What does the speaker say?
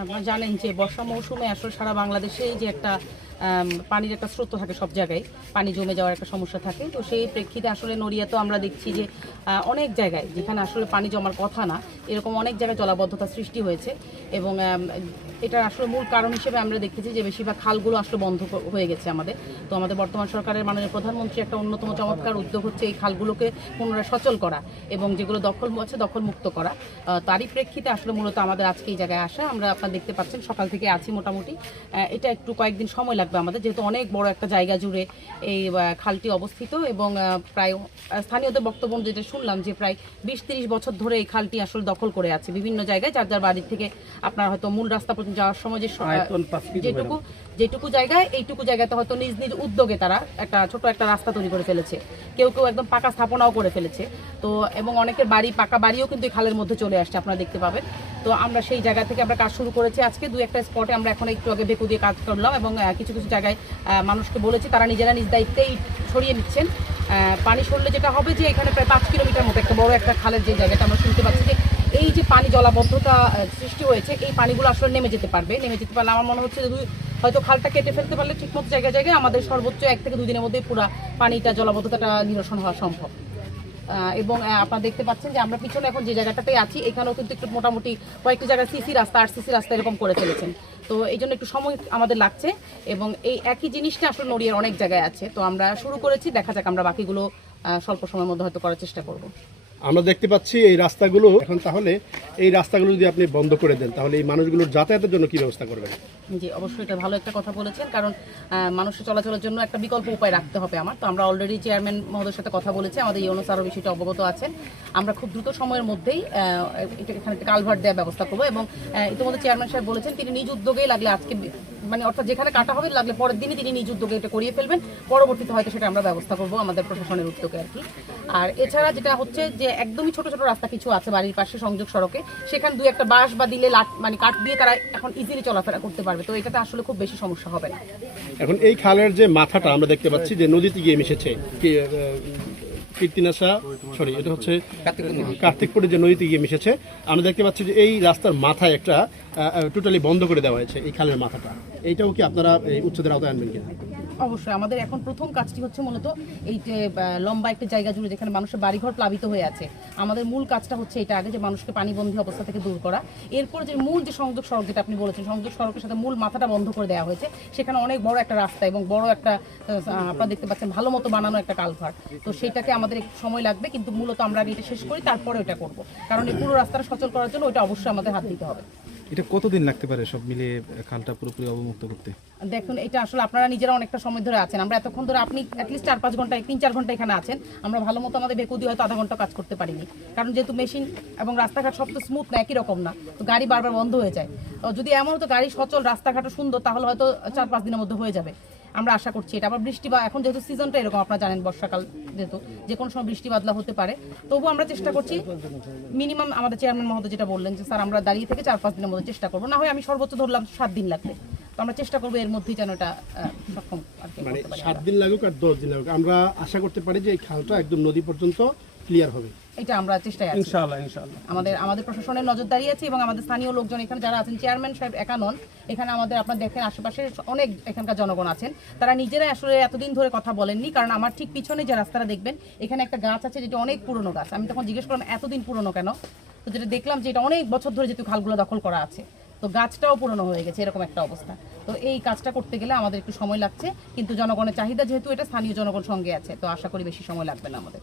আপনারা জানেন যে বর্ষা মৌসুমে আসলে সারা বাংলাদেশে যে একটা পানির একটা স্রোত থাকে, সব জায়গায় পানি জমে যাওয়ার একটা সমস্যা থাকে। তো সেই প্রেক্ষিতে আসলে নড়িয়াতেও আমরা দেখছি যে অনেক জায়গায় যেখানে আসলে পানি জমার কথা না, এরকম অনেক জায়গায় জলাবদ্ধতা সৃষ্টি হয়েছে। এবং এটা আসলে মূল কারণ হিসেবে আমরা দেখতেছি যে বেশিরভাগ খালগুলো আসলে বন্ধ হয়ে গেছে আমাদের। তো আমাদের বর্তমান সরকারের মাননীয় প্রধানমন্ত্রী একটা অন্যতম চমৎকার উদ্যোগ হচ্ছে এই খালগুলোকে পুনরায় সচল করা এবং যেগুলো দখল আছে দখল মুক্ত করা। তারই প্রেক্ষিতে আসলে মূলত আমাদের আজকে এই জায়গায় আসা। আমরা আপনারা দেখতে পাচ্ছেন সকাল থেকে আছি মোটামুটি। এটা একটু কয়েকদিন সময় লাগবে আমাদের, যেহেতু অনেক বড় একটা জায়গা জুড়ে এই খালটি অবস্থিত এবং প্রায় স্থানীয়দের বক্তব্য যেটা শুনলাম যে প্রায় 20-30 বছর ধরে এই খালটি আসলে দখল করে আছে বিভিন্ন জায়গায়, যার যার বাড়ি থেকে আপনার হয়তো মূল রাস্তা পর্যন্ত যাওয়ার সময় যেটুকু জায়গায় এইটুকু জায়গাতে হয়তো নিজ নিজ উদ্যোগে তারা একটা ছোট একটা রাস্তা তৈরি করে ফেলেছে, কেউ কেউ একদম পাকা স্থাপনাও করে ফেলেছে। তো এবং অনেকের বাড়ি পাকা বাড়িও কিন্তু এই খালের মধ্যে চলে আসছে, আপনারা দেখতে পাবেন। তো আমরা সেই জায়গা থেকে আমরা কাজ শুরু করেছি আজকে 2-1টা স্পটে। আমরা এখন একটু আগে বেকু দিয়ে কাজ করলাম এবং কিছু কিছু জায়গায় মানুষকে বলেছি তারা নিজেরা নিজ দায়িত্বেই সরিয়ে নিচ্ছেন। পানি সরলে যেটা হবে যে এখানে প্রায় 5 কিলোমিটার মতো একটা বড় একটা খালের যে জায়গাটা আমরা শুনতে পাচ্ছি যে এই যে পানি জলাবদ্ধতা সৃষ্টি হয়েছে, এই পানিগুলো আসলে নেমে যেতে পারলে আমার মনে হচ্ছে যে হয়তো খালটা কেটে ফেলতে পারলে ঠিকমতো জায়গায় জায়গায় আমাদের সর্বোচ্চ 1 থেকে 2 দিনের মধ্যে পুরো পানিটা জলাবদ্ধতাটা নিরসন হওয়া সম্ভব। এবং আপনারা দেখতে পাচ্ছেন যে আমরা পিছনে এখন যে জায়গাটাতে আছি এখানেও কিন্তু একটু মোটামুটি কয়েকটি জায়গায় সিসি রাস্তা আর সিসি রাস্তা এরকম করে ফেলেছেন। তো এই জন্য একটু সময় আমাদের লাগছে এবং এই একই জিনিসটা আসলে নড়িয়ার অনেক জায়গায় আছে। তো আমরা শুরু করেছি, দেখা যাক আমরা বাকিগুলো স্বল্প সময়ের মধ্যে হয়তো করার চেষ্টা করব। আমরা দেখতে পাচ্ছি এই রাস্তাগুলো এখন, তাহলে এই রাস্তাগুলো যদি আপনি বন্ধ করে দেন তাহলে এই মানুষগুলোর যাতায়াতের জন্য কি ব্যবস্থা করবেন? জি, অবশ্যই এটা ভালো একটা কথা বলেছেন, কারণ মানুষের চলাচলের জন্য একটা বিকল্প উপায় রাখতে হবে আমার। তো আমরা অলরেডি চেয়ারম্যান মহোদয়ের সাথে কথা বলেছি, আমাদের ইউনুস আরও বিষয়টা অবগত আছেন। আমরা খুব দ্রুত সময়ের মধ্যেই এখানে কালভার্ট দেওয়ার ব্যবস্থা করবো এবং ইতিমধ্যে চেয়ারম্যান সাহেব বলেছেন তিনি নিজ উদ্যোগেই লাগলে আজকে অর্থাৎ যেখানে কাটা হবে লাগলে পরের দিনই তিনি নিজ উদ্যোগে এটা করিয়ে ফেলবেন। পরবর্তীতে হয়তো সেটা আমরা ব্যবস্থা করবো আমাদের প্রশাসনের উদ্যোগে আর কি। আর এছাড়া যেটা হচ্ছে যে একদমই ছোট ছোট রাস্তা কিছু আছে বাড়ির পাশে সংযোগ সড়কে, সেখানে 2-1টা বাঁশ বা দিলে কাঠ দিয়ে তারা এখন ইজিলি চলাফেরা করতে পারবে। তো এটাতে আসলে খুব বেশি সমস্যা হবে না। এখন এই খালের যে মাথাটা আমরা দেখতে পাচ্ছি যে নদীতে গিয়ে মিশেছে, এটা হচ্ছে কার্তিকপুরের যে নদীতে গিয়ে মিশেছে, আমরা দেখতে পাচ্ছি যে এই রাস্তার মাথায় একটা টোটালি বন্ধ করে দেওয়া হয়েছে এই খালের মাথাটা। এইটাও কি আপনারা এই উচ্ছেদের আওতায় আনবেন কিনা? অবশ্যই আমাদের এখন প্রথম কাজটি হচ্ছে মূলত এই যে লম্বা একটা জায়গা জুড়ে যেখানে মানুষের বাড়িঘর প্লাবিত হয়ে আছে, আমাদের মূল কাজটা হচ্ছে এটা আগে যে মানুষকে পানিবন্দী অবস্থা থেকে দূর করা। এরপর যে মূল যে সংযোগ সড়ক যেটা আপনি বলেছেন, সংযোগ সড়কের সাথে মূল মাথাটা বন্ধ করে দেওয়া হয়েছে, সেখানে অনেক বড় একটা রাস্তা এবং বড় একটা আপনারা দেখতে পাচ্ছেন ভালো মতো বানানো একটা কালভার্ট। তো সেটাকে আমাদের একটু সময় লাগবে, কিন্তু মূলত আমরা আগে এটা শেষ করি তারপরে ওটা করব, কারণ এই পুরো রাস্তাটা সচল করার জন্য ওইটা অবশ্যই আমাদের হাত দিতে হবে। এটা কতদিন লাগতে পারে সব মিলিয়ে খালটা পুরোপুরি অবমুক্ত করতে? দেখুন, এটা আসলে আপনারা নিজেরা অনেকটা সময় ধরে আছেন, আমরা এতক্ষণ ধরে আপনি অ্যাটলিস্ট 4-5 ঘন্টা 3-4 ঘন্টা এখানে আছেন, আমরা ভালো মতো আমাদের বেকু দিয়ে হয়তো আধা ঘন্টা কাজ করতে পারিনি, কারণ যেহেতু মেশিন এবং রাস্তাঘাট সব তো স্মুথ না, একই রকম না, তো গাড়ি বারবার বন্ধ হয়ে যায়। যদি এমন হতো গাড়ি সচল রাস্তাঘাটও সুন্দর তাহলে হয়তো 4-5 দিনের মধ্যে হয়ে যাবে, আমরা আশা করছি। এটা আবার বৃষ্টি বা এখন যেহেতু সিজনটা এরকম আপনারা জানেন, বর্ষাকাল যেহেতু যে কোনো সময় বৃষ্টি বাদলা হতে পারে, তবুও আমরা চেষ্টা করছি মিনিমাম। আমাদের চেয়ারম্যান মহোদয় যেটা বললেন যে স্যার আমরা দাঁড়িয়ে থেকে 4-5 দিনের মধ্যে চেষ্টা করবো, না হয় আমি সর্বোচ্চ ধরলাম 7 দিন লাগবে। তো আমরা চেষ্টা করবো এর মধ্যেই যেন এটা সক্ষম আর কি, মানে 7 দিন লাগুক আর 10 দিন লাগুক, আমরা আশা করতে পারি যে এই খালটা একদম নদী পর্যন্ত ক্লিয়ার হবে। এটা আমরা চেষ্টায় আছি ইনশাআল্লাহ। আমাদের প্রশাসনের নজরদারি আছে এবং আমাদের স্থানীয় লোকজন এখানে যারা আছেন, চেয়ারম্যান সাহেব একা নন, এখানে আমাদের আপনারা দেখেন আশেপাশে অনেক এখানকার জনগণ আছেন, তারা নিজেরাই আসলে এতদিন ধরে কথা বলেননি। কারণ আমার ঠিক পিছনে যে রাস্তাটা দেখবেন এখানে একটা গাছ আছে যেটা অনেক পুরনো গাছ। আমি তখন জিজ্ঞেস করলাম এতদিন পুরনো কেন, তো যেটা দেখলাম যে এটা অনেক বছর ধরে যেহেতু খালগুলো দখল করা আছে, তো গাছটাও পুরনো হয়ে গেছে, এরকম একটা অবস্থা। তো এই কাজটা করতে গেলে আমাদের একটু সময় লাগছে, কিন্তু জনগণের চাহিদা যেহেতু এটা স্থানীয় জনগণ সঙ্গে আছে, তো আশা করি বেশি সময় লাগবে না আমাদের।